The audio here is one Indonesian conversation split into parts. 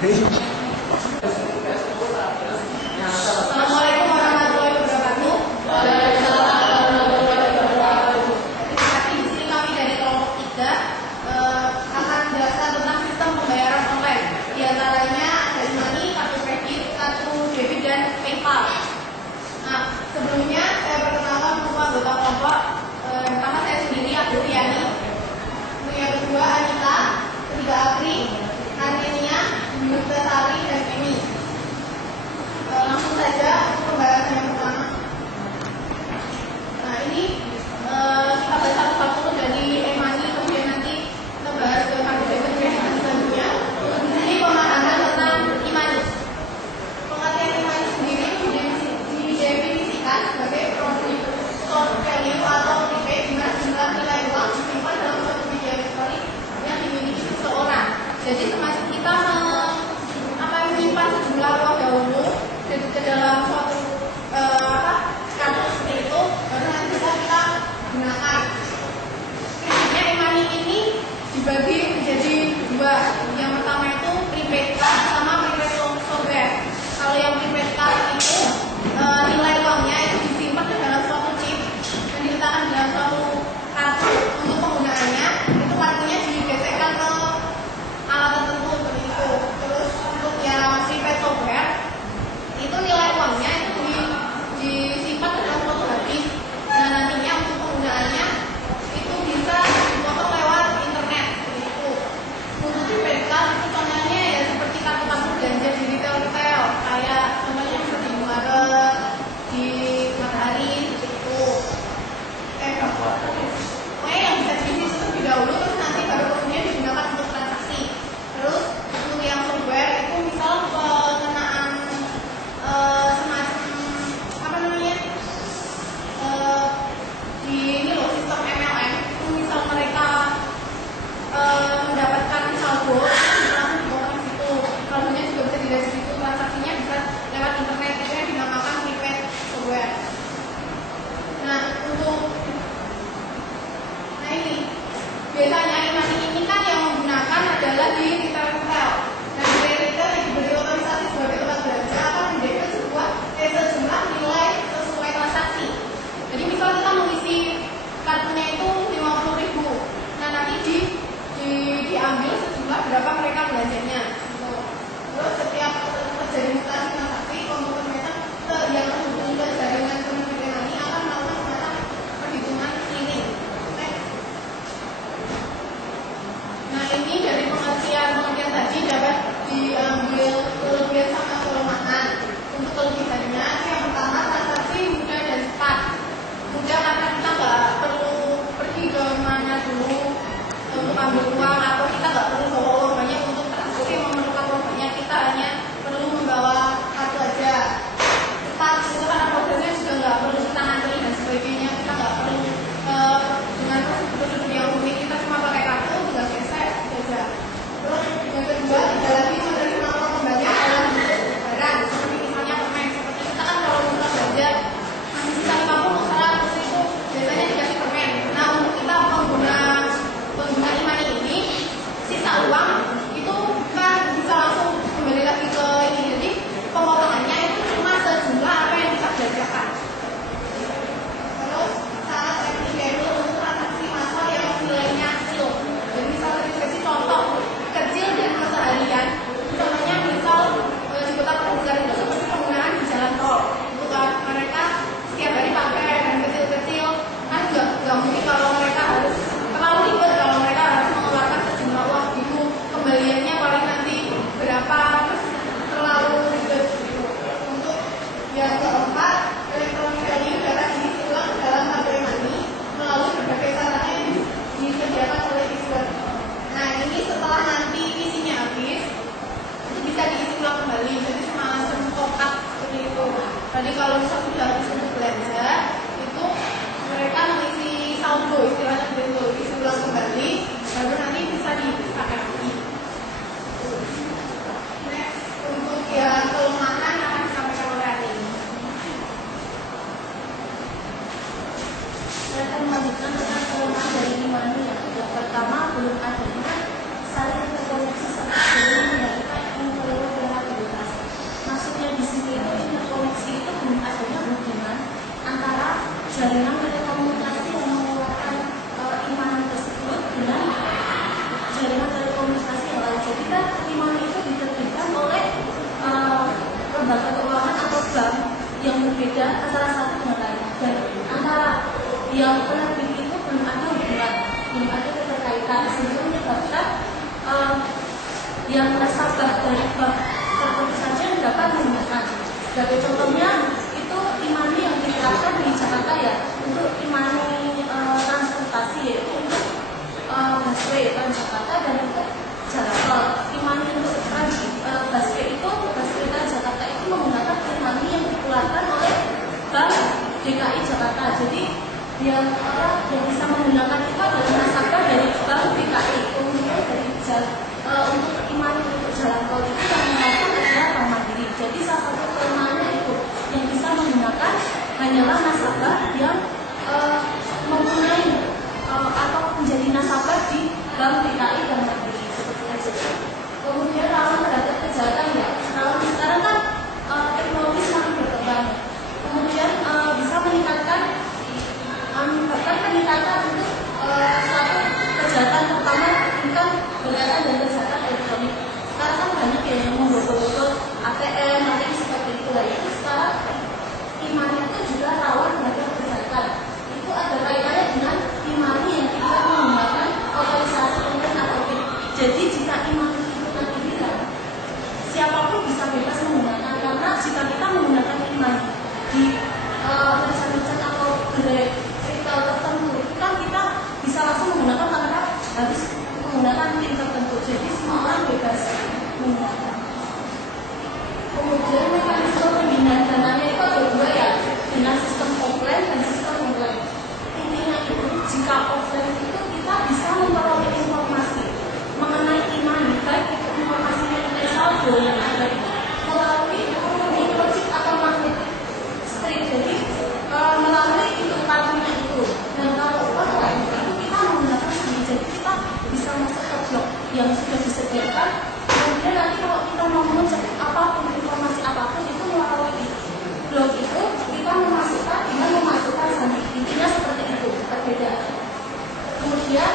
Assalamualaikum warahmatullahi wabarakatuh. Di sini kami dari kelompok 3 akan menjelaskan tentang sistem pembayaran online. Di antaranya ada e-money, kartu kredit, kartu debit, dan PayPal. Nah, sebelumnya saya perkenalkan semua anggota kelompok. Pertama saya sendiri, Abdul Yani. Yang kedua Anita, ketiga Apri, Armenia, Yudhasari, dan Emi. Langsung saja untuk pembahasan yang pertama. Nah, ini kita bahas satu-satu dari e-money, kemudian nanti kita bahas ke kartu debit dan selanjutnya. Di sini pemahaman tentang e-money. Pengertian e-money sendiri didefinisikan sebagai produk stored value atau prepaid di mana jumlah nilai uang disimpan dalam suatu media elektronik yang dimiliki seseorang. Jadi semacam kita menyimpan sejumlah uang dahulu ke dalam suatu kartu seperti itu, baru nanti bisa kita gunakan. Prinsipnya e-money ini dibagi menjadi dua. Yang pertama itu prepaid card sama prepaid software. Kalau yang prepaid card itu nilai uangnya itu disimpan ke dalam suatu chip dan diletakkan dalam suatu kartu. Untuk penggunaannya itu kartunya digesekkan ke alat tertentu seperti itu. Terus untuk yang prepaid software itu nilai uangnya itu disimpan ke dalam suatu hard disk. Nah, nantinya untuk penggunaannya itu bisa dipotong lewat internet seperti itu. Untuk prepaid card itu contohnya ya seperti kartu-kartu belanja di retail kayak contohnya seperti di Maret, di Matahari seperti itu. Pokoknya yang bisa diisi terlebih dahulu terus nanti baru kemudian digunakan untuk transaksi. Terus untuk yang software itu misal pengenaan semacam di ini loh sistem MLM itu misal mereka mendapatkan saldo langsung dipotong di situ. Saldonya juga bisa dilihat di situ, transaksinya bisa lewat internet, itu yang dinamakan prepaid software. Nah, ini biasanya e-money ini kan yang menggunakan adalah di retail. Nah, di retail yang diberi otorisasi sebagai tempat belanja akan mendebit sejumlah nilai sesuai transaksi. Jadi misal kita mengisi kartunya itu 50.000, nah nanti diambil sejumlah berapa mereka belanjanya. Terus setiap terjadi mutasi transaksi, komputer yang terhubung ke jaringan pembayaran ini akan melakukan semacam perhitungan cleaning. Nah, ini dari pengertian tadi dapat diambil kelebihan sama kelemahan. Untuk kelebihannya, yang pertama transaksi mudah dan cepat. Mudah karena kita nggak perlu pergi ke mana dulu untuk ambil uang, atau kita nggak perlu bawa uang banyak untuk transaksi yang memerlukan uang banyak. Kita hanya perlu membawa kartu aja. Cepat itu karena prosesnya juga nggak perlu kita ngantri dan sebagainya. Kita nggak perlu dengan prosedur yang rumit, kita cuma pakai kartu tinggal gesek aja. Terus yang kedua, tidak lagi menerima uang banyak dalam bentuk barang seperti misalnya permen. Seperti kita kan kalau misalnya belanja masih sisa 50 100 itu biasanya dikasih permen. Nah, untuk kita pengguna e-money ini sisa uang itu yang nasabah dari bank tertentu saja yang dapat menggunakan. Sebagai contohnya itu e-money yang diterapkan di Jakarta ya, untuk e-money transportasi, yaitu untuk busway Transjakarta dan untuk jalan tol. E-money untuk busway itu, busway Transjakarta itu menggunakan e-money yang dikeluarkan oleh Bank DKI Jakarta. Jadi yang bisa menggunakan itu adalah nasabah dari Bank DKI. Kemudian dari untuk e-money untuk jalan tol itu yang menggunakan adalah Bank Mandiri. Jadi salah satu kelemahannya itu yang bisa menggunakan hanyalah nasabah yang mempunyai atau menjadi nasabah di Bank DKI dan Mandiri seperti itu. Kemudian rawan terhadap kejahatan ya. Sekarang kan teknologi semakin berkembang. Kemudian bisa meningkatkan bahkan peningkatan untuk suatu kejahatan, terutama bukan berkaitan dengan kejahatan elektronik. Sekarang kan banyak yang membobol ATM seperti itu lah. Itu sekarang e-money itu juga rawan terhadap kejahatan. Itu ada kaitannya dengan e-money yang kita menggunakan otorisasi online atau PIN. Jadi jika e-money itu nanti hilang, siapapun bisa bebas menggunakan, karena jika kita menggunakan e-money di merchant atau gerai retail tertentu, itu kan kita bisa langsung menggunakan tanpa harus menggunakan PIN tertentu. Jadi semua orang bebas menggunakan. Kemudian mekanisme pembinaan dananya itu ada dua ya, dengan sistem offline dan sistem online. Intinya itu jika offline itu kita bisa memperoleh informasi mengenai e-money, baik itu informasi mengenai saldo yang ada itu melalui microchip atau magnetic strip. Jadi melalui itu kartunya itu. Dan kalau online itu kita menggunakan sendiri, jadi kita bisa masuk ke blog yang sudah disediakan. Kemudian nanti kalau kita mau mengecek apapun, informasi apapun itu melalui blog itu kita memasukkan dengan memasukkan sandi. Intinya seperti itu, berbeda. Kemudian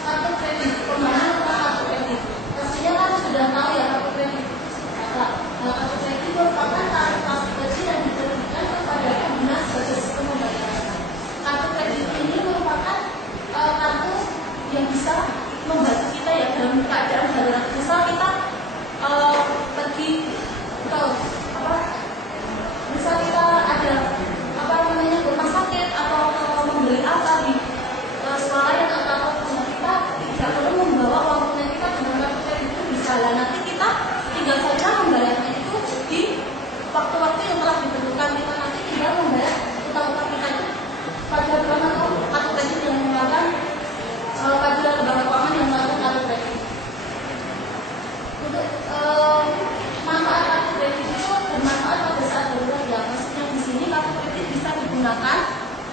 kartu kredit, pembahasan tentang kartu kredit. Pastinya kan sudah tahu ya kartu kredit. Nah, kartu kredit merupakan kartu kredit yang diberikan kepada pengguna sebagai sistem pembayaran. Kartu kredit ini merupakan kartu yang bisa membantu kita ya dalam keadaan darurat. Misal kita pergi ke misal kita ada rumah sakit atau membeli apa di swalayan atau kita tidak perlu membawa uang tunai kita dengan kartu kredit itu bisa lah. Nanti kita tinggal saja membayarnya itu di waktu-waktu yang telah ditentukan. Kita nanti tinggal membayar utang-utang kita itu pada bank atau kartu kredit yang menggunakan pada lembaga keuangan yang melakukan kartu kredit. Untuk manfaat kartu kredit itu bermanfaat pada saat darurat ya. Maksudnya di sini kartu kredit bisa digunakan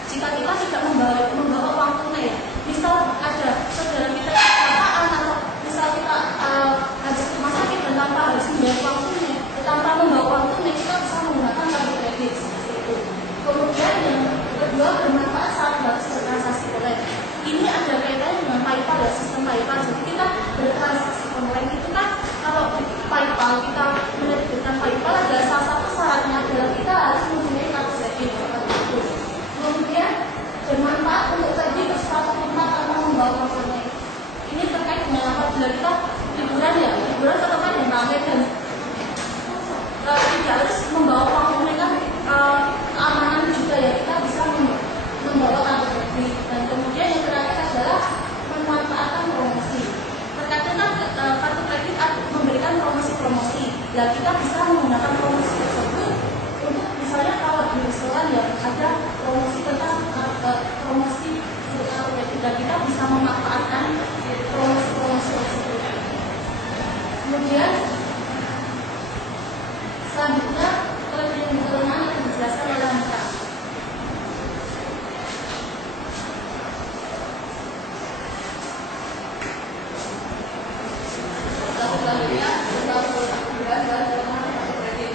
jika kita tidak membawa uang tunai. Misal ada saudara kita yang kecelakaan atau misal kita harus ke rumah sakit dan tanpa harus membayar uang tunai, tanpa membawa uang tunai, kita bisa menggunakan kartu kredit seperti itu. Kemudian yang kedua bermanfaat saat harus bertransaksi online. Ini ada kaitannya dengan PayPal ya, sistem PayPal. Jadi kita bertransaksi online itu kan kalau PayPal kita menerbitkan PayPal ada salah satu syaratnya adalah kita harus mempunyai kartu kredit. Kemudian bermanfaat untuk pergi ke suatu tempat tanpa membawa uang tunai. Ini terkait dengan apabila kita liburan ya, liburan ke tempat yang ramai dan tidak harus membawa uang tunai kan keamanan juga ya, kita bisa membawa kartu kredit. Dan kemudian yang terakhir adalah memanfaatkan promosi. Terkadang kan kartu kredit memberikan promosi-promosi. Ya kita bisa menggunakan promosi tersebut untuk misalnya kalau di restoran ya ada promosi tentang promosi kartu kredit dan kita bisa memanfaatkan promosi-promosi tersebut. Kemudian selanjutnya kelebihan-kelebihan yang dijelaskan oleh Anita. Selanjutnya kita bahas kartu kredit.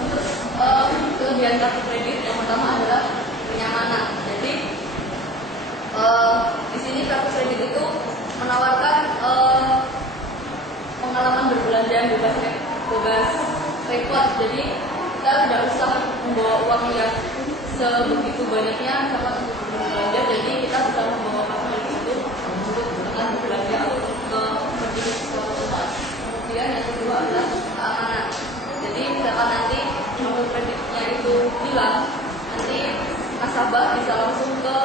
Untuk kelebihan kartu kredit yang pertama adalah kenyamanan. Jadi di sini kartu kredit itu menawarkan pengalaman berbelanja yang bebas repot. Jadi kita tidak usah membawa uang yang sebegitu banyaknya dapat untuk berbelanja. Jadi kita bisa membawa hilang, nanti nasabah bisa langsung ke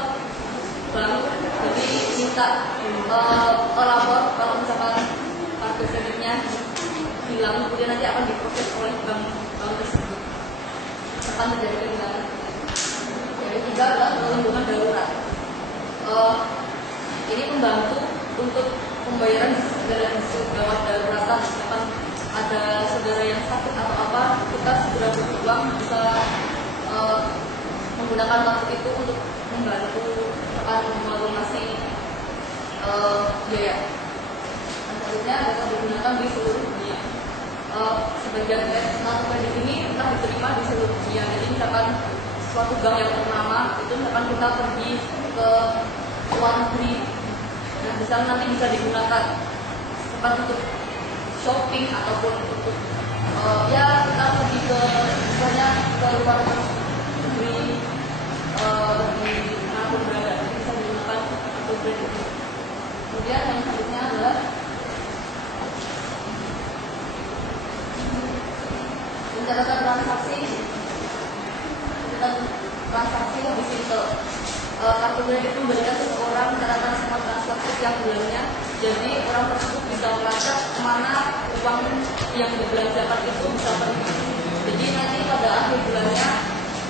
bank, jadi minta lapor kalau misalkan kartu kreditnya hilang, kemudian nanti akan diproses oleh bank tersebut, akan terjadi kehilangan. Yang ketiga adalah perlindungan darurat. Ini membantu untuk pembayaran segala gawat daruratan. Misalkan ada saudara yang sakit atau apa, kita segera butuh uang, bisa menggunakan kartu itu untuk membantu akan melunasi biaya. Dan selanjutnya dapat digunakan di seluruh dunia. Sebagian kartu kredit ini telah diterima di seluruh dunia. Jadi misalkan suatu bank yang ternama itu misalkan kita pergi ke luar negeri, nah misalnya nanti bisa digunakan tempat untuk shopping ataupun untuk ya kita pergi ke misalnya ke luar negeri di manapun berada, jadi bisa digunakan kartu kredit. Kemudian yang selanjutnya adalah pencatatan transaksi lebih simpel. Kartu kredit memberikan seseorang catatan semua transaksi setiap bulannya, jadi orang tersebut bisa melacak kemana uang yang dibelanjakan itu bisa pergi. Jadi nanti pada akhir bulannya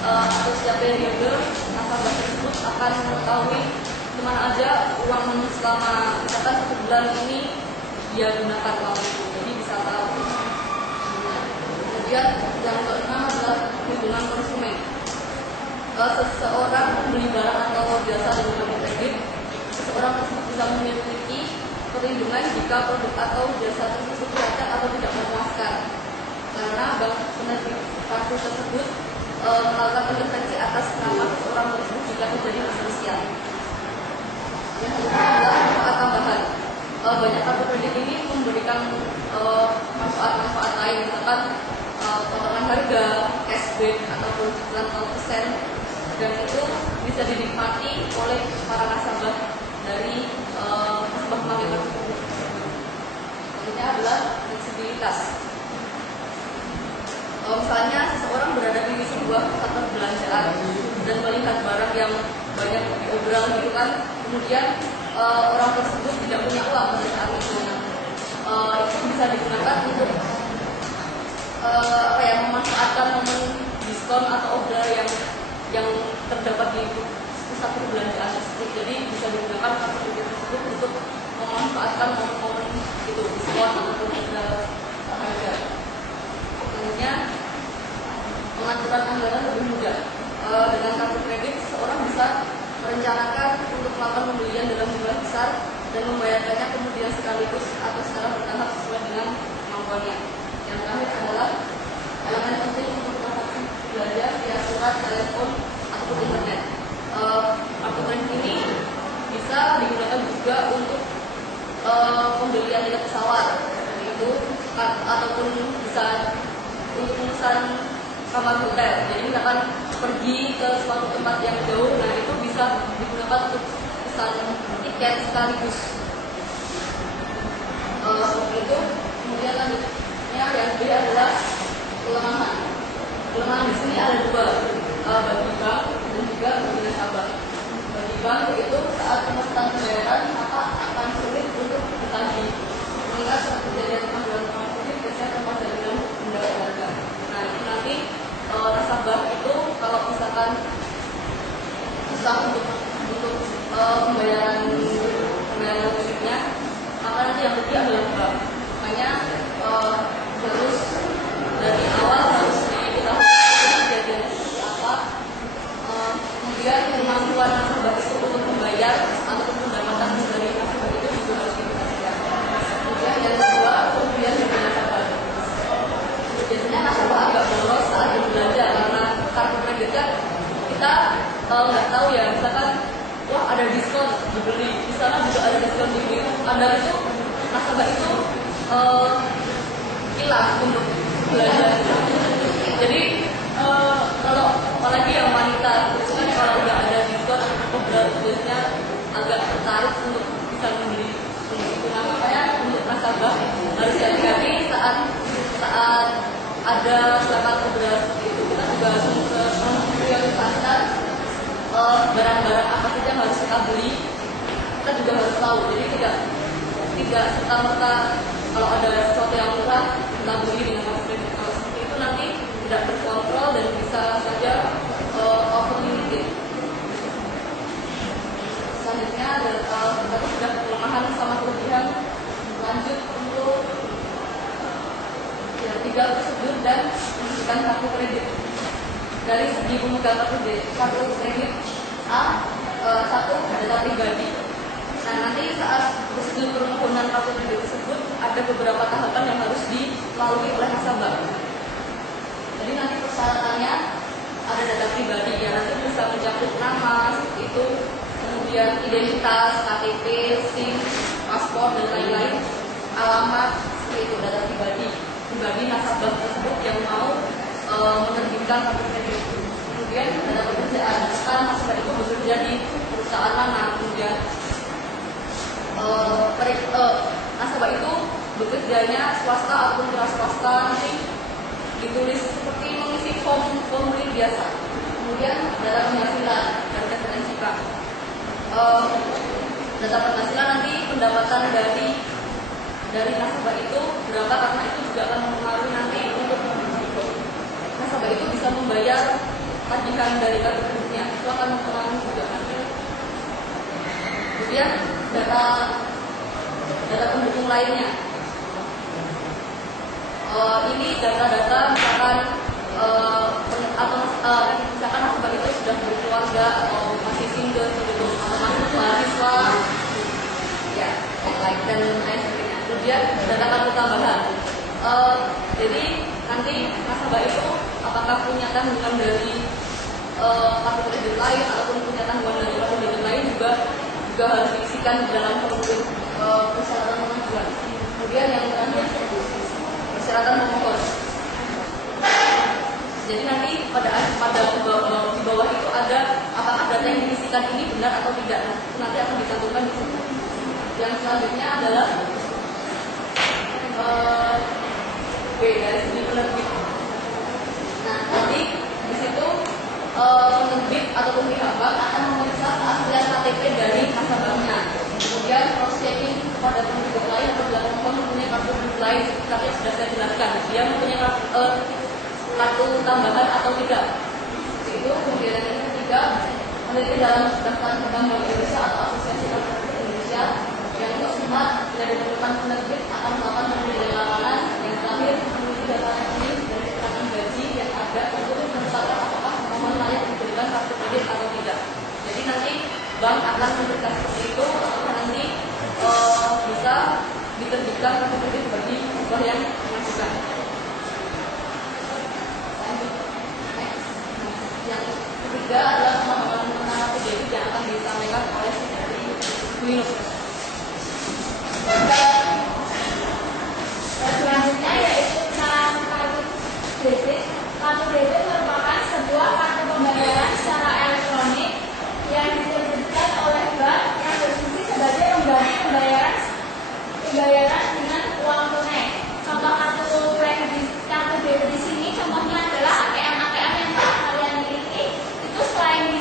atau setiap periode nasabah tersebut akan mengetahui kemana aja uang selama misalkan 1 bulan ini dia gunakan uang itu, jadi bisa tahu. Kemudian yang ke-6 adalah perlindungan konsumen. Seseorang membeli barang atau jasa dengan kartu kredit, seseorang tersebut bisa memiliki perlindungan jika produk atau jasa tersebut cacat atau tidak memuaskan, karena bank penerbit kartu tersebut melakukan intervensi atas nama seseorang tersebut jika terjadi perselisihan. Yang kedua adalah manfaat tambahan. Banyak kartu kredit ini memberikan manfaat-manfaat lain, misalkan potongan harga, cashback ataupun cicilan 0%, dan itu bisa dinikmati oleh para nasabah dari nasabah pemanggilan tersebut. Selanjutnya adalah fleksibilitas. Misalnya seseorang berada di sebuah pusat perbelanjaan dan melihat barang yang banyak diobral gitu kan, kemudian orang tersebut tidak punya uang pada saat itu. Itu bisa digunakan untuk memanfaatkan momen diskon atau order yang terdapat di pusat perbelanjaan tersebut. Jadi bisa digunakan kartu kredit tersebut untuk memanfaatkan momen-momen itu, diskon ataupun harga. Selanjutnya, pengaturan anggaran lebih mudah. Dengan kartu kredit, seorang bisa merencanakan untuk melakukan pembelian dalam jumlah besar dan membayarkannya kemudian sekaligus atau secara bertahap sesuai dengan kemampuannya. Yang terakhir adalah elemen penting untuk transaksi belanja via surat, telepon, ataupun internet. Kartu kredit ini bisa digunakan juga untuk pembelian tiket pesawat, itu ataupun bisa untuk pemesan kamar hotel. Jadi misalkan pergi ke suatu tempat yang jauh, nah itu bisa digunakan untuk pesan tiket sekaligus. Itu kemudian lanjutnya yang kedua adalah kelemahan. Kelemahan di sini ada dua, bagi bank dan juga bagi nasabah. Bagi bank yaitu saat pemesan pembayaran maka akan sulit untuk ditagih. Mengingat saat kejadian pemanggilan kamar kredit biasanya termasuk dalam mendapat harga. Nah ini nanti nasabah itu kalau misalkan susah untuk pembayaran kreditnya, maka nanti yang ketiga adalah bank. Makanya harus dari awal harus diketahui kejadiannya seperti apa, kemudian kemampuan nasabah itu untuk membayar ataupun pendapatan dari nasabah itu juga harus diperhatikan. Kemudian yang kedua, kemudian dari nasabah. Biasanya nasabah agak boros saat berbelanja karena kartu kredit kan kita nggak tahu ya, misalkan wah ada diskon dibeli, di sana juga ada diskon dibeli, ada itu nasabah itu hilang untuk belanja. Jadi kalau apalagi yang wanita itu kan kalau udah ada diskon biasanya agak tertarik untuk bisa membeli itu. Nah makanya untuk nasabah harus hati-hati saat ada selama obral itu, kita juga harus kita beli, kita juga harus tahu. Jadi tidak serta-merta kalau ada sesuatu yang murah kita beli dengan kartu kredit. Kalau seperti itu nanti tidak terkontrol dan bisa saja overlimited. Selanjutnya kita sudah kelemahan sama kelebihan. Lanjut untuk ya, 3 prosedur dan memberikan kartu kredit. Dari segi pemegang kartu kredit satu data pribadi. Nah, nanti saat prosedur permohonan kartu kredit tersebut ada beberapa tahapan yang harus dilalui oleh nasabah. Jadi nanti persyaratannya ada data pribadi ya, nanti bisa mencakup nama, itu kemudian identitas, KTP, SIM, paspor dan lain-lain, alamat, itu data pribadi nasabah tersebut yang mau menerbitkan kartu kredit. Kemudian data pekerjaan, misalkan nasabah itu bekerja di perusahaan mana, kemudian nasabah itu bekerjanya swasta ataupun wira swasta, nanti ditulis seperti mengisi form biasa. Kemudian data penghasilan dan referensi Pak. Data penghasilan nanti pendapatan dari nasabah itu berapa, karena itu juga akan mempengaruhi nanti untuk nasabah itu bisa membayar tagihan dari kartu kreditnya, itu akan mempengaruhi juga nanti. Kemudian data pendukung lainnya. Ini data-data misalkan misalkan nasabah itu sudah berkeluarga atau masih single gitu, atau masih mahasiswa, ya, like dan lain sebagainya. Kemudian data kartu tambahan. Jadi nanti nasabah itu apakah punya tanggungan dari kartu kredit lain ataupun punya tanggungan dari kartu kredit lain juga harus diisikan di dalam formulir persyaratan pengajuan. Kemudian yang terakhir persyaratan pemohon. Jadi nanti di bawah itu ada apakah data yang diisikan ini benar atau tidak. Nah, itu nanti akan dicantumkan di sini. Yang selanjutnya adalah B dari segi penerbit. Nah, nanti di situ penerbit ataupun pihak bank akan memeriksa keaslian KTP dari nasabahnya. Kemudian cross checking kepada penduduk lain apabila pemohon mempunyai kartu kredit lain, seperti yang sudah saya jelaskan, dia mempunyai kartu tambahan atau tidak. Itu kemudian yang ketiga, meneliti dalam daftar bank Indonesia atau asosiasi kartu kredit Indonesia. Yang keempat, bila diperlukan penerbit akan melakukan penelitian lapangan. Yang terakhir, meneliti data rekening dan keterangan gaji yang ada untuk menetapkan apakah pemohon layak diberikan kartu kredit atau tidak. Jadi nanti bank akan memberikan seperti itu, atau nanti bisa diterbitkan kartu kredit bagi nasabah yang mengajukan. Yang ketiga adalah pemahaman mengenai kartu debit yang akan disampaikan oleh dari Windows. Selanjutnya yaitu tentang kartu debit. Kartu debit merupakan sebuah kartu pembayaran secara elektronik yang diterbitkan oleh bank yang berfungsi sebagai pengganti pembayaran dengan uang tunai. Contoh kartu debit di sini contohnya adalah ATM yang telah kalian miliki. Itu selain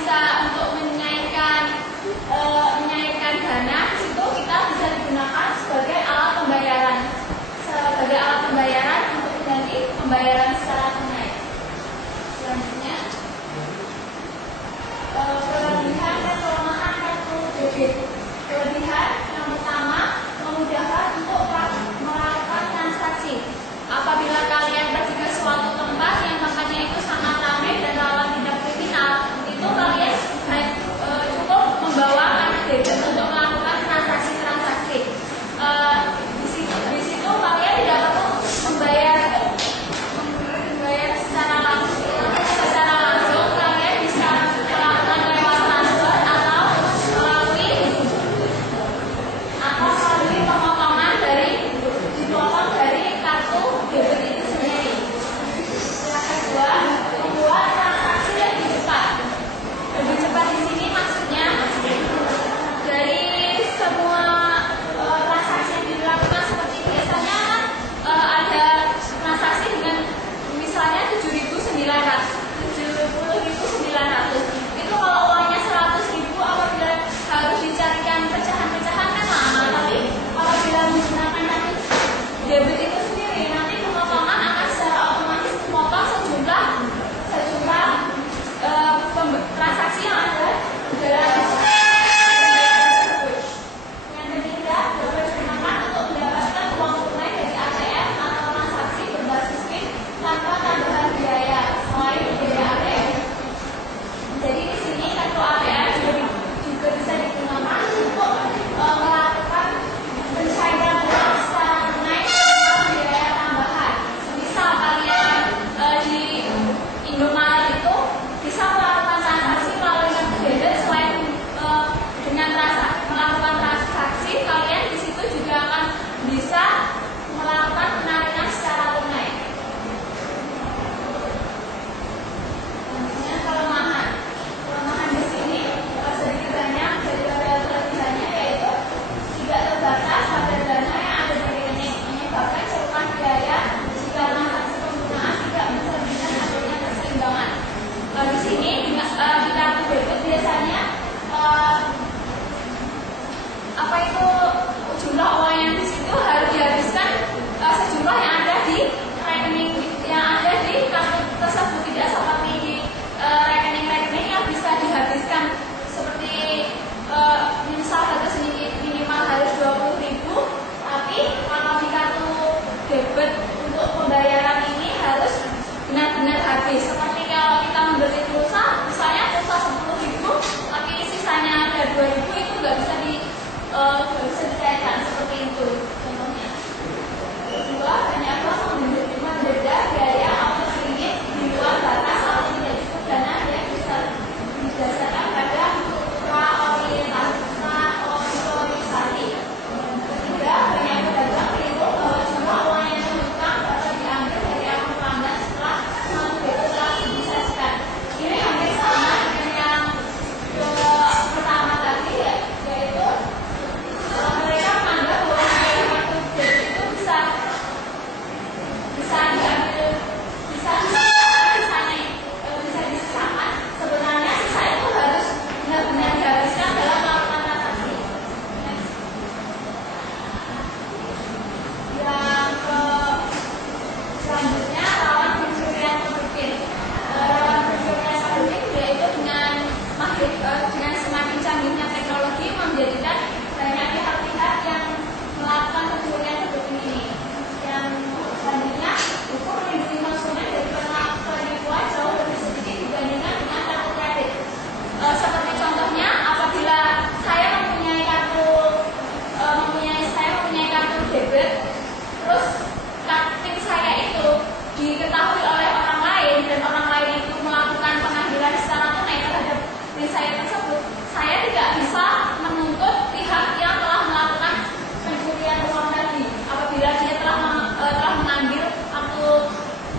bisa menuntut pihak yang telah melakukan pencurian uang tadi apabila dia telah mengambil kartu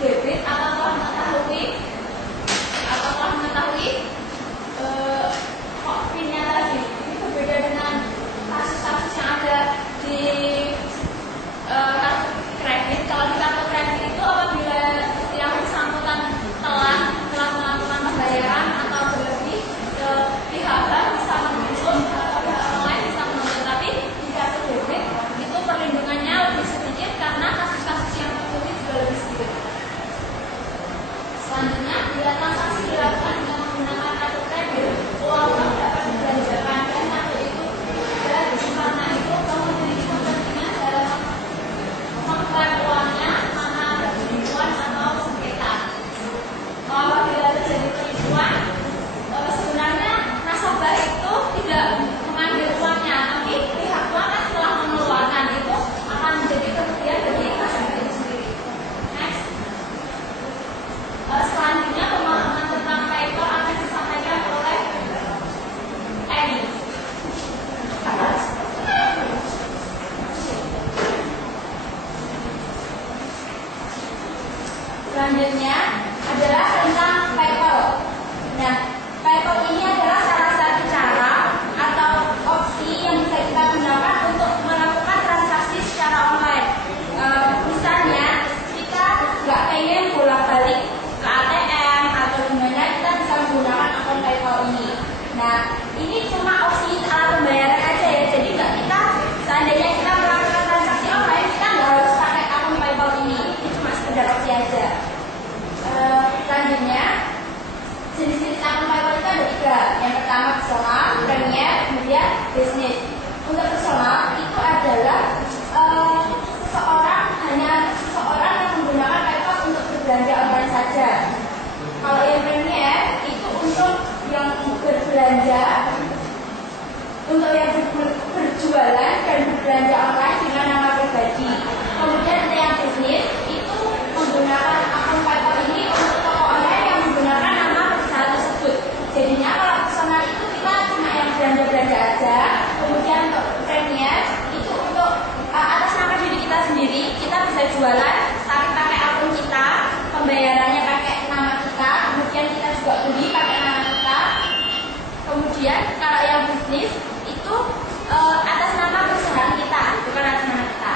debit atau telah mengetahui kok PIN-nya tadi. Ini berbeda dengan kasus-kasus yang ada di kartu kredit. Kalau di kartu kredit itu apabila yang bersangkutan telah melakukan pembayaran atau berlebih, pihak bank bisa menuntut atau pihak online bisa menuntut. Tapi di kartu debit itu perlindungannya lebih sedikit karena kasus-kasus yang terjadi juga lebih sedikit. Selanjutnya, bila transaksi dilakukan dengan menggunakan kartu kredit, uang dapat dibelanjakan dan kartu itu gratis. Karena itu, kamu memiliki kepentingan dalam mengklaim uangnya mana ada penipuan atau sengketa. Kalau bila terjadi penipuan, sebenarnya nasabah itu tidak mengambil uangnya, tapi pihak bank kan setelah mengeluarkan itu akan menjadi kerugian bagi nasabah itu sendiri. Next. Selanjutnya pemahaman tentang paper akan disampaikan oleh Eni. Selanjutnya adalah tentang PayPal. Nah, PayPal ini adalah salah satu cara atau opsi yang bisa kita gunakan untuk melakukan transaksi secara online. Misalnya kita nggak pengen bolak-balik ke ATM atau gimana, kita bisa menggunakan akun PayPal ini. Nah, ini cuma opsi alat pembayaran aja ya. Jadi nggak kita seandainya kita melakukan transaksi online, kita nggak harus pakai akun PayPal ini. Ini cuma sekedar opsi aja. Selanjutnya, jenis-jenis akun PayPal itu ada 3. Yang pertama personal, premier, kemudian bisnis. Untuk personal itu adalah hanya seseorang yang menggunakan PayPal untuk berbelanja online saja. Kalau yang premier itu untuk yang berbelanja, untuk yang berjualan dan berbelanja online dengan nama pribadi. Kemudian untuk yang bisnis itu menggunakan akun PayPal ini untuk toko online yang menggunakan nama perusahaan tersebut. Jadinya kalau personal itu kita cuma yang belanja-belanja aja. Kemudian untuk premier itu untuk atas nama diri kita sendiri, kita bisa jualan tapi pakai akun kita, pembayarannya pakai nama kita, kemudian kita juga beli pakai nama kita. Kemudian kalau yang bisnis itu atas nama perusahaan kita, bukan atas nama kita.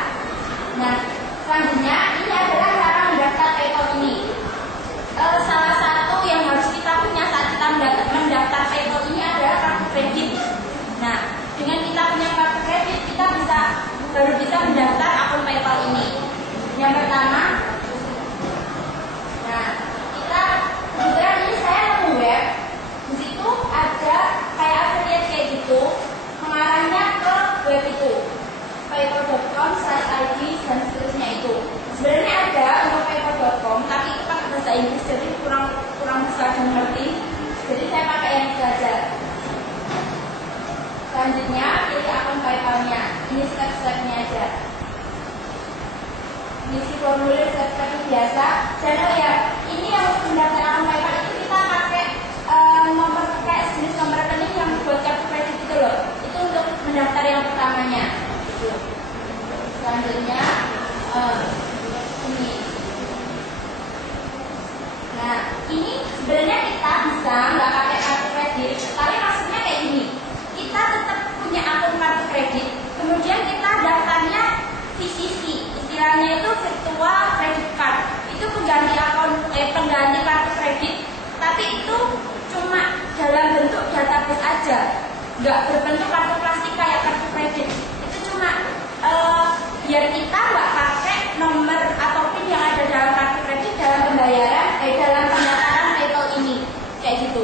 Nah, selanjutnya ini adalah cara mendaftar PayPal ini. Salah satu yang harus kita punya saat kita mendaftar PayPal ini adalah kartu kredit. Nah, dengan kita punya kartu kredit, kita baru bisa mendaftar akun PayPal ini. Yang pertama, nah kita kebetulan ini saya nemu web, di situ ada kayak affiliate kayak gitu, mengarahnya ke web itu paypal.com/id dan seterusnya itu. Sebenarnya ada untuk paypal.com, tapi itu pakai bahasa Inggris jadi kurang bisa mengerti. Jadi saya pakai yang itu aja. Selanjutnya pilih akun PayPal-nya. Ini step-stepnya aja. Isi formulir step-step biasa. Dan ya, ini yang untuk mendaftar akun PayPal itu kita pakai nomor kayak jenis nomor rekening yang buat kartu kredit itu loh. Itu untuk mendaftar yang pertamanya. Selanjutnya ini. Nah, ini sebenarnya kita bisa nggak pakai kartu kredit, tapi maksudnya kayak gini. Kita tetap punya akun kartu kredit, kemudian kita daftarnya VCC, istilahnya itu virtual credit card. Itu pengganti pengganti kartu kredit, tapi itu cuma dalam bentuk database aja, nggak berbentuk kartu plastik kayak kartu kredit. Itu cuma biar kita nggak pakai nomor atau PIN yang ada dalam kartu kredit dalam pembayaran, dalam pendaftaran PayPal ini, kayak gitu.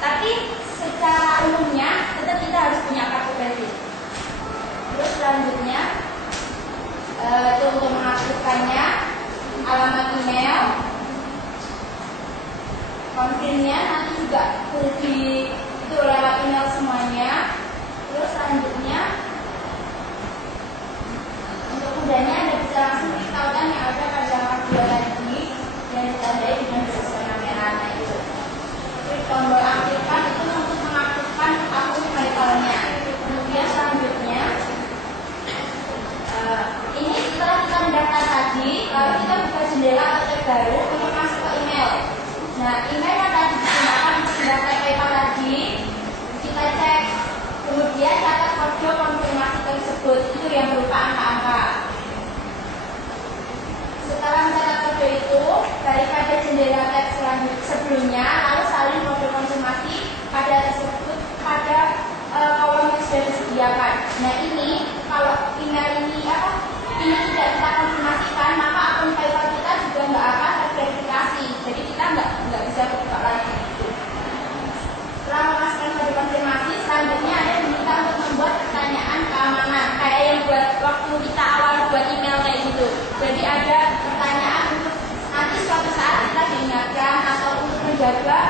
Tapi secara umumnya tetap kita harus punya kartu kredit. Terus selanjutnya itu untuk mengaktifkannya, alamat email, konfirmnya nanti juga itu lewat email semuanya. Terus selanjutnya untuk mudahnya ada itu daripada jendela tab sebelumnya, lalu salin kode konfirmasi pada tersebut pada kolom yang sudah disediakan. Nah ini kalau email ini tidak kita konfirmasikan, maka akun PayPal kita juga nggak akan terverifikasi. Jadi kita nggak bisa buka lagi. Setelah memasukkan kode konfirmasi, selanjutnya ada diminta untuk membuat pertanyaan keamanan kayak yang buat waktu kita awal buat email kayak gitu. Jadi ada pertanyaan untuk nanti suatu saat kita diingatkan atau untuk menjaga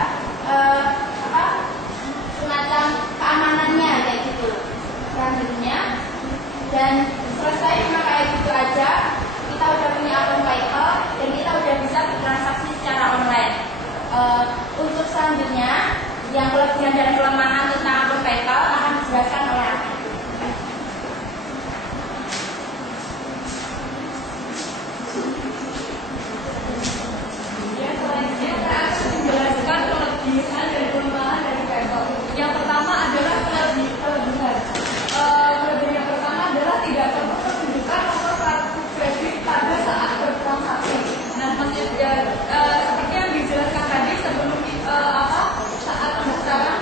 semacam keamanannya kayak gitu. Selanjutnya dan selesai cuma kayak gitu aja, kita udah punya akun PayPal dan kita udah bisa bertransaksi secara online. Untuk selanjutnya yang kelebihan dan kelemahan tentang akun PayPal akan dijelaskan oleh aku. Menjelaskan kelebihan dan kelemahan dari PayPal. Yang pertama adalah kelebihan. Kelebihan yang pertama adalah tidak perlu menunjukkan nomor kartu kredit pada saat bertransaksi. Nah, maksudnya seperti yang dijelaskan tadi sebelum saat pendaftaran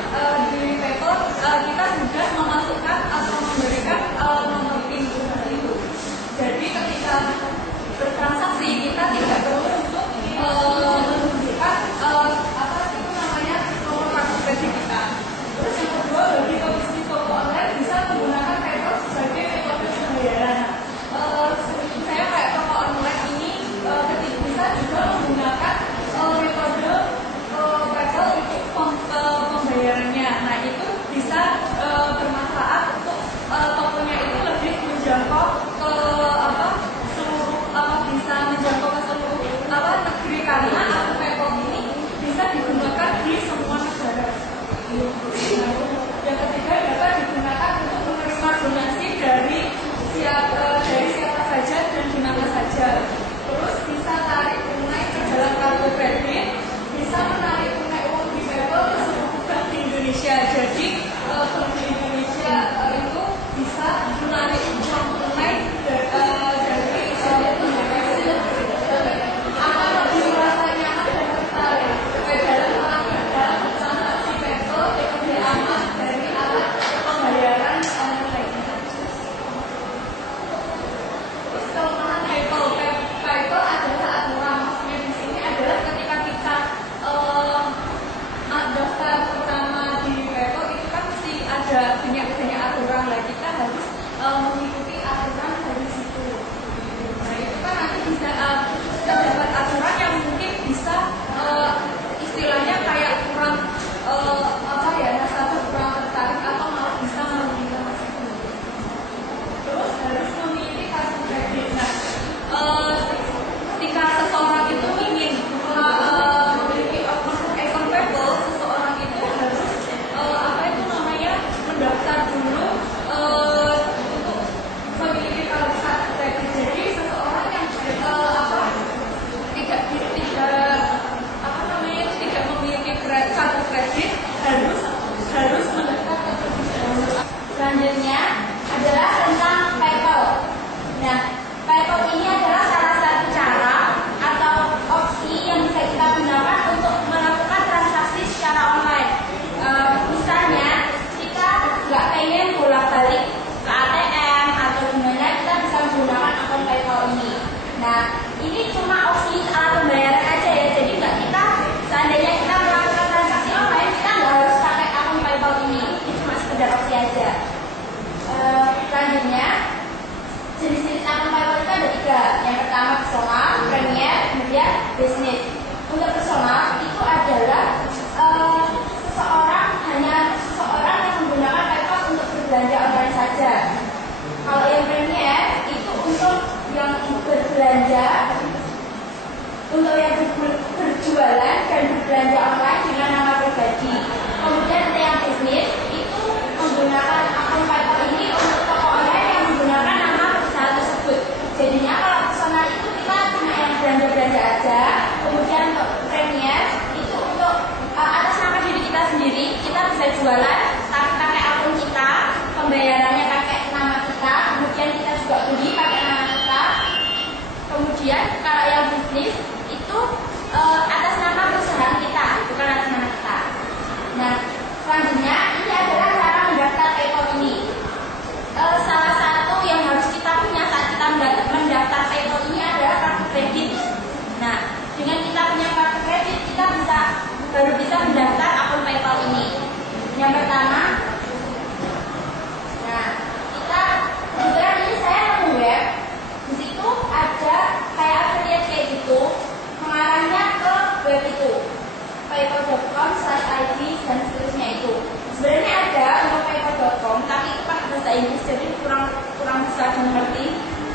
Inggris, jadi kurang bisa dimengerti.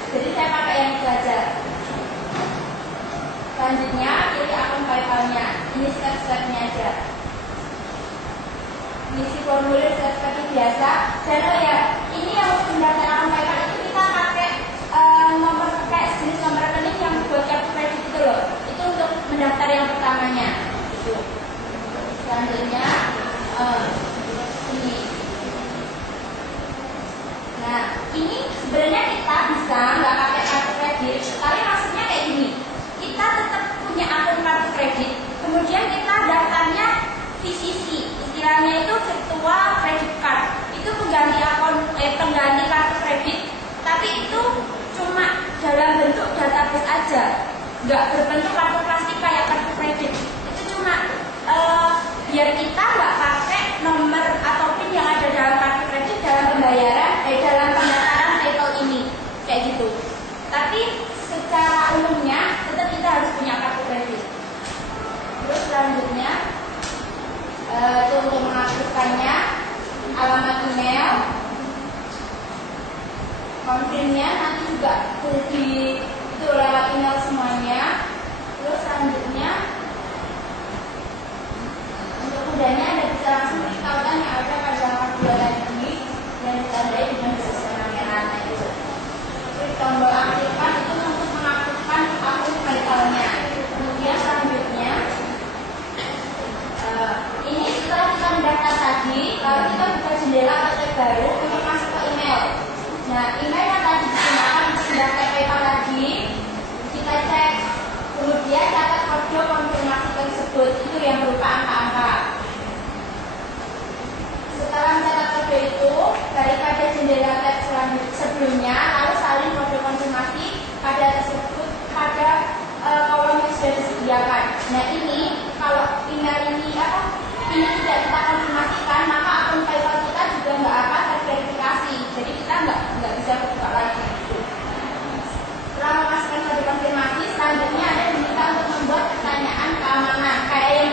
Jadi saya pakai yang itu aja. Selanjutnya pilih akun PayPal-nya. Ini step-stepnya aja. Isi formulir seperti biasa. Dan oh ya, ini yang mendaftar akun PayPal itu kita pakai nomor kayak jenis nomor rekening yang buat kartu kredit itu loh. Itu untuk mendaftar yang pertamanya. Gitu. Selanjutnya ini. Nah, ini sebenarnya kita bisa nggak pakai kartu kredit, tapi maksudnya kayak gini. Kita tetap punya akun kartu kredit, kemudian kita daftarnya VCC, istilahnya itu virtual credit card. Itu pengganti pengganti kartu kredit, tapi itu cuma dalam bentuk database aja, nggak berbentuk kartu plastik kayak kartu kredit. Itu cuma biar kita nggak pakai nomor atau PIN yang ada dalam kartu kredit dalam pembayaran, dalam pendaftaran PayPal ini, kayak gitu. Tapi secara umumnya tetap kita harus punya kartu kredit. Terus selanjutnya itu untuk mengaktifkannya, alamat email, konfirmnya nanti juga itu lewat email semuanya. Terus selanjutnya untuk mudahnya Anda bisa langsung klik tautan yang ada pada halaman 2 tadi yang ditandai dengan garis merah itu. Klik tombol aktifkan itu untuk mengaktifkan akun PayPal-nya. Kemudian selanjutnya ini setelah kita mendaftar tadi, lalu kita buka jendela atau tab baru untuk masuk ke email. Nah, email yang tadi digunakan untuk mendaftar PayPal tadi kita cek, kemudian catat kode konfirmasi tersebut itu yang berupa angka-angka. Setelah mencatat kode itu, balik pada jendela tab sebelumnya, lalu salin kode konfirmasi pada tersebut pada kolom yang sudah disediakan. Nah, ini kalau email ini tidak kita konfirmasikan, maka akun PayPal kita juga nggak akan terverifikasi. Jadi kita nggak bisa buka lagi. Setelah memasukkan kode konfirmasi, selanjutnya Anda diminta untuk membuat pertanyaan keamanan kayak yang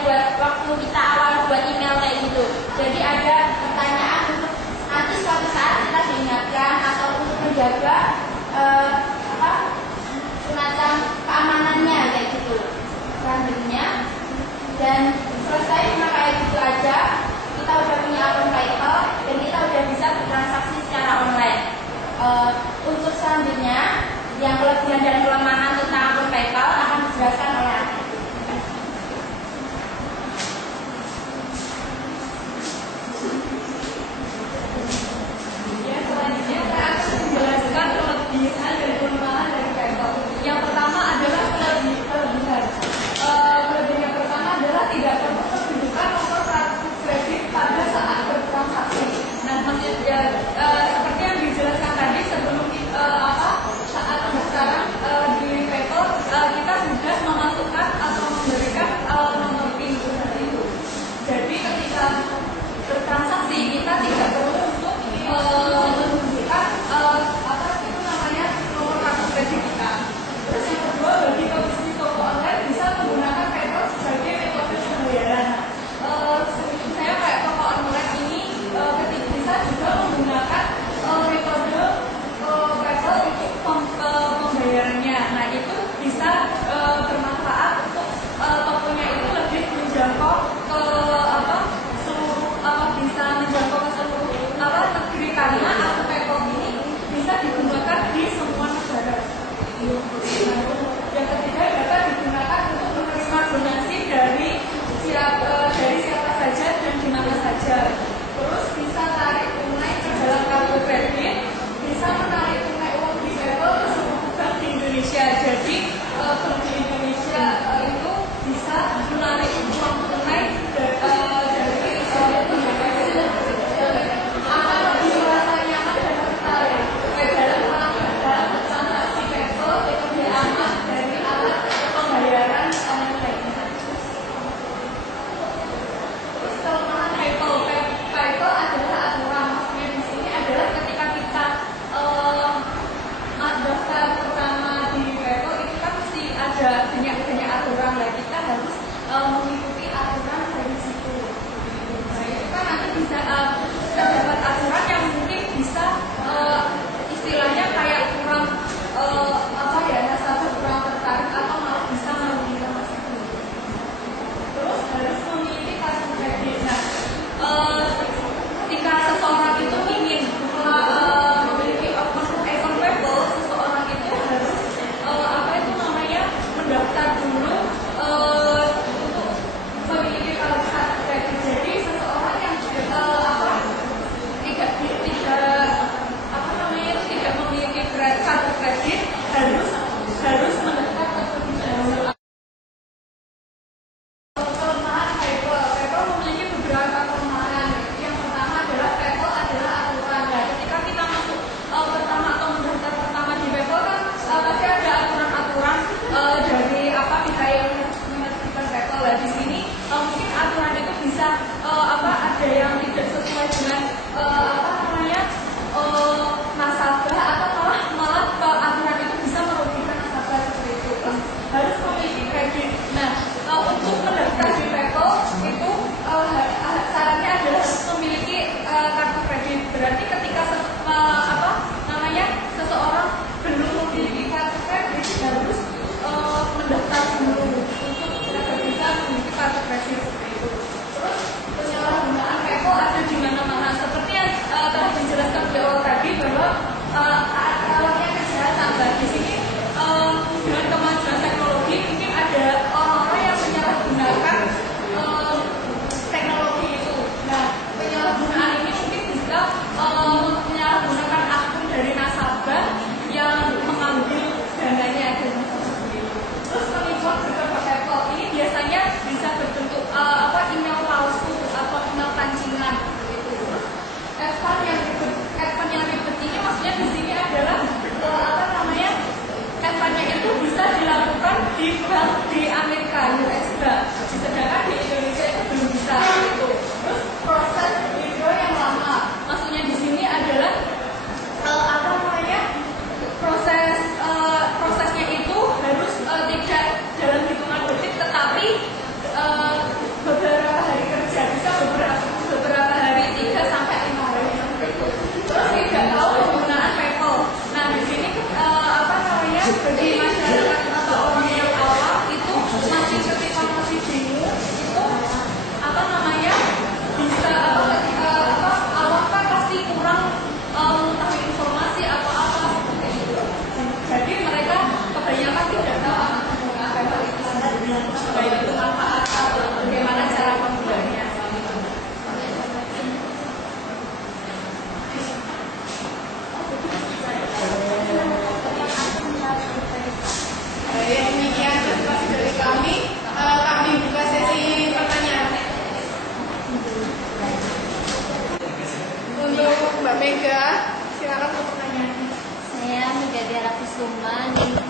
Mega, silakan untuk pertanyaan. Saya Mega Tiara Kusuma, NIM 174101112.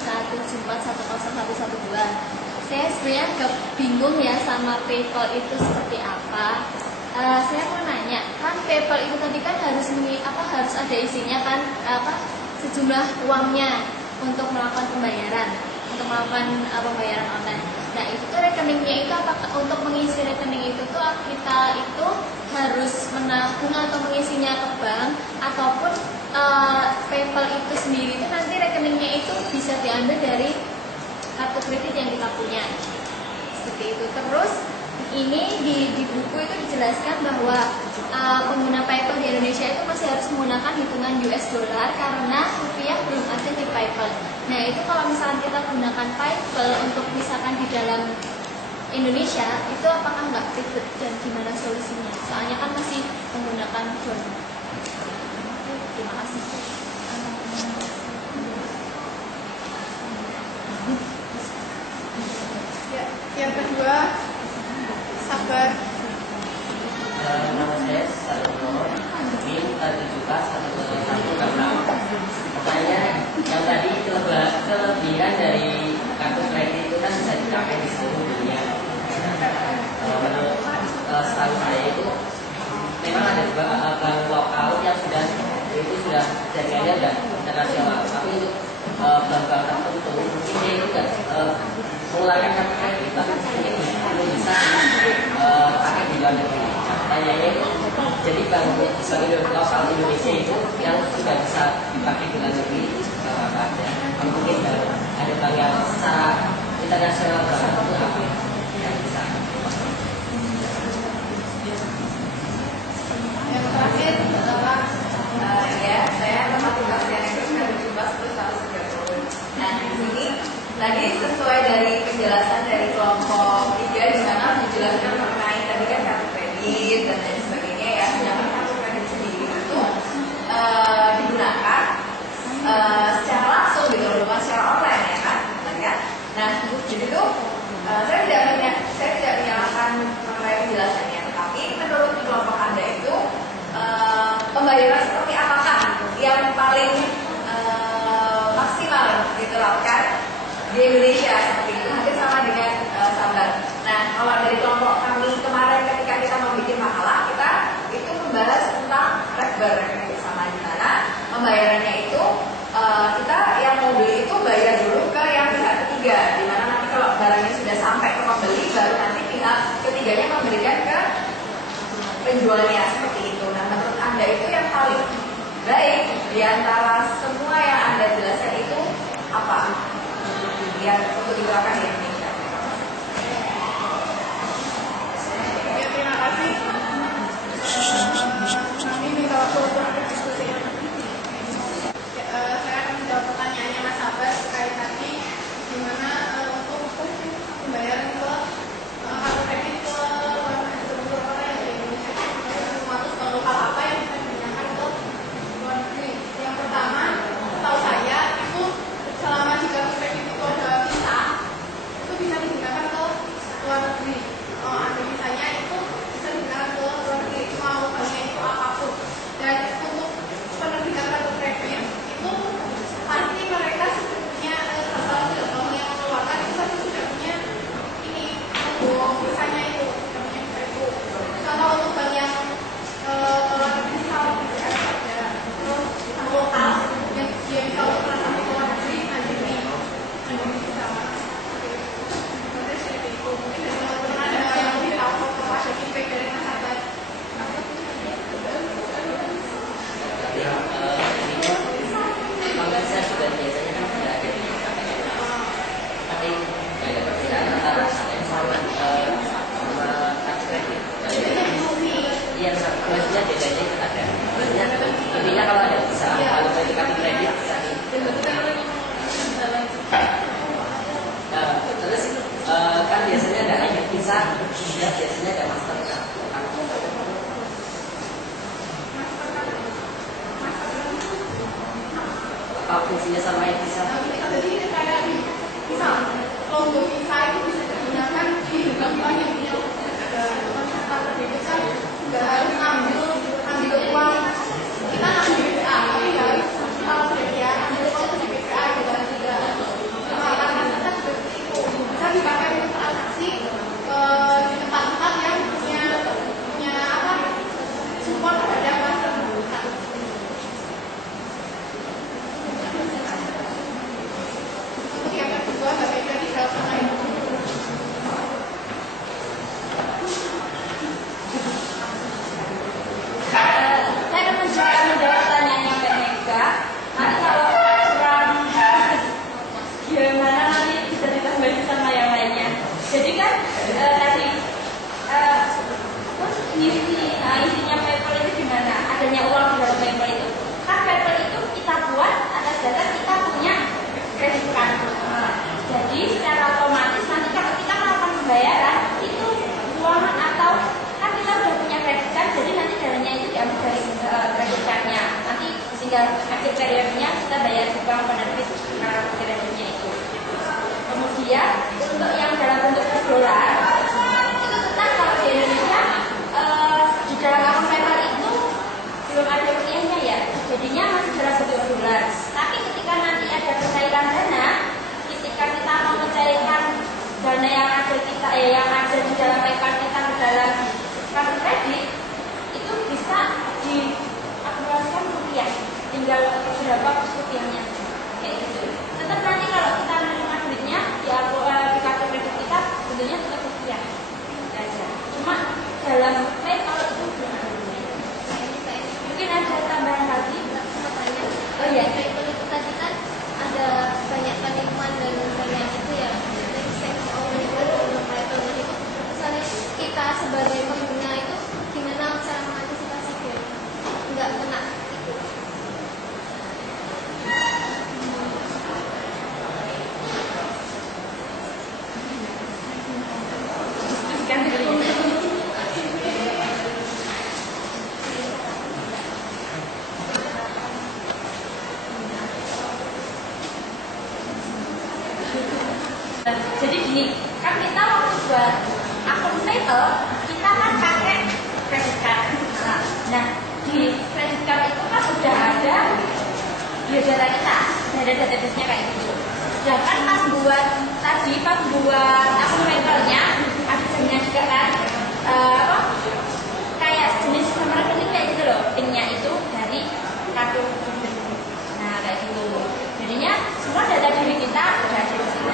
Saya sebenarnya agak bingung ya sama PayPal itu seperti apa. Saya mau nanya, kan PayPal itu tadi kan harus ada isinya kan sejumlah uangnya untuk melakukan pembayaran, pembayaran online. Nah itu tuh rekeningnya itu apakah untuk mengisi rekening itu tuh kita itu harus menabung atau mengisinya ke bank, ataupun PayPal itu sendiri itu nanti rekeningnya itu bisa diambil dari kartu kredit yang kita punya, seperti itu. Terus ini di buku itu dijelaskan bahwa pengguna PayPal di Indonesia itu masih harus menggunakan hitungan US dollar karena rupiah belum ada di PayPal. Nah itu kalau misalkan kita gunakan PayPal untuk misalkan di dalam Indonesia itu apakah nggak ribet dan gimana solusinya? Soalnya kan masih menggunakan dollar. Terima kasih. Ya, yang kedua, Sabar. Nama saya Saruno, NIM 1741016. Pertanyaan yang tadi kelebihan dari kartu kredit itu kan bisa dipakai di seluruh dunia. Menurut setahu saya itu memang ada bank lokal yang sudah jaringannya sudah internasional. Tapi untuk bank-bank tertentu mungkin dia itu mengeluarkan kartu kredit, tapi mungkin belum bisa pakai di luar negeri. Pertanyaannya itu, jadi bank lokal Indonesia itu yang sudah bisa dipakai di luar negeri apa aja? Mungkin ada bank yang secara internasional itu apa yang bisa? Yang terakhir adalah Ya, saya tempat pasien itu sudah berjumpa 130. Nah, di sini tadi sesuai dari penjelasan dari kelompok 3 di mana menjelaskan mengenai tadi kan kartu kredit dan lain sebagainya ya. Sedangkan kartu kredit sendiri itu digunakan secara langsung gitu, bukan secara online ya kan? Nah, jadi tuh saya tidak menyalahkan mengenai penjelasannya, tetapi menurut kelompok Anda itu pembayaran seperti apakah yang paling maksimal diterapkan di Indonesia seperti itu, hampir sama dengan Sabar. Nah, kalau dari kelompok kami kemarin ketika kita membuat makalah, kita itu membahas tentang rekening bersama, di mana pembayarannya itu kita yang mau beli itu bayar dulu ke yang pihak ketiga, di mana nanti kalau barangnya sudah sampai ke pembeli, baru nanti pihak ketiganya memberikan ke penjualnya seperti itu. Nah, menurut Anda itu yang paling baik di antara semua yang Anda jelaskan itu apa? Yang untuk diterapkan di Indonesia. ya, terima kasih. Kami minta waktu untuk berdiskusi. Saya akan menjawab pertanyaannya Mas Sabar terkait tadi gimana untuk pembayaran ke kartu kredit ke luar negeri di Indonesia. Semua itu lokal apa yang bisa digunakan ke luar negeri. Yang pertama, setahu saya itu selama di kartu kredit itu ada visa, itu bisa digunakan ke luar negeri. Ada visanya itu bisa digunakan ke luar negeri, mau banknya itu apapun. Dan untuk penerbitan kartu kredit itu pasti mereka sudah punya kalau yang mengeluarkan itu pasti sudah punya ini visanya itu, sudah punya visa itu. Kalau untuk bank yang luar negeri kalau bisa ada terus bank lokal yang dia bisa untuk transaksi ke luar negeri nanti bisa seperti itu. Mungkin dari teman-teman ada yang lebih tahu atau ada feedback dari Mas Sabar. Kalau saya sudah biasanya kan sudah ada di KTM, tapi ada perbedaan antara KTM sama kartu kredit. Iya, biasanya bedanya itu ada. Biasanya intinya kalau ada bisa, kalau dari kartu kredit bisa. Terus kan biasanya ada IMF Visa, biasanya ada Mastercard. Apa fungsinya sama yang bisa? Jadi kayak misal logo visa itu bisa digunakan di bank-bank yang punya kartu kredit kan nggak harus ambil uang. Kita tinggal akhir periodenya kita bayar ke bank penerbit kartu kreditnya itu. Kemudian untuk yang dalam bentuk dolar itu tetap kalau di Indonesia di dalam akun PayPal itu belum ada rupiahnya ya, jadinya masih dalam bentuk dolar. Tapi ketika nanti ada pencairan dana, ketika kita mau mencairkan dana yang ada di dalam PayPal kita ke dalam kartu kredit itu bisa diakumulasikan rupiah, tinggal berapa rupiahnya kayak gitu. Tetap nanti kalau kita menerima duitnya di kartu kredit kita tentunya tetap rupiah aja. Cuma dalam PayPal itu belum ada. Mungkin ada tambahan lagi. Oh iya, PayPal itu tadi kan ada banyak penipuan dan banyak itu ya. Misalnya kita sebagai pengguna itu gimana cara mengantisipasi biar nggak kena itu? Jadi gini, kan kita waktu buat akun PayPal kita kan pakai credit card. Nah, di credit card itu kan udah ada biodata kita, udah ada database-nya kayak gitu. Sedangkan pas buat akun PayPal-nya ada jaminan juga kan, kayak jenis nomor rekening kayak gitu loh, PIN-nya itu dari kartu kredit. Nah kayak gitu. Jadinya semua data diri kita udah ada di situ.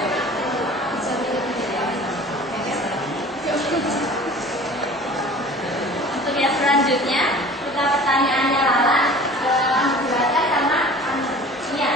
Untuk yang selanjutnya kita pertanyaannya Lala silakan sama Nia.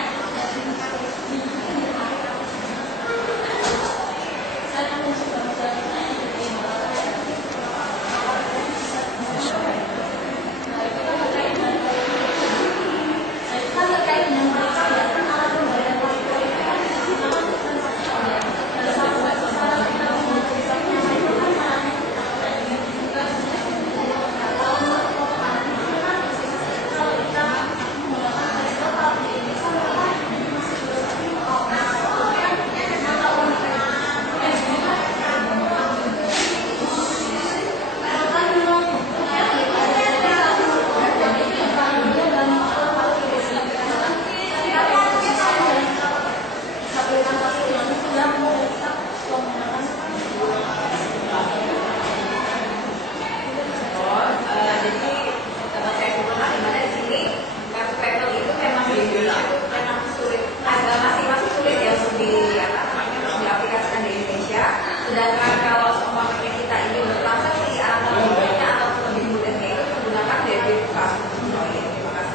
Sedangkan kalau semua kita ini bertransaksi antaranya atau lebih mudahnya itu menggunakan debit card. Terima kasih.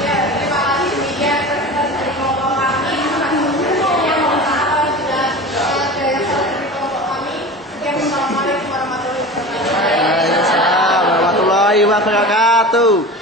Ya, terima kasih demikian presentasi dari kelompok kami. Yang mohon maaf sudah ada yang salah dari kelompok kami. Sekian, Assalamualaikum warahmatullahi wabarakatuh. Waalaikumsalam warahmatullahi wabarakatuh.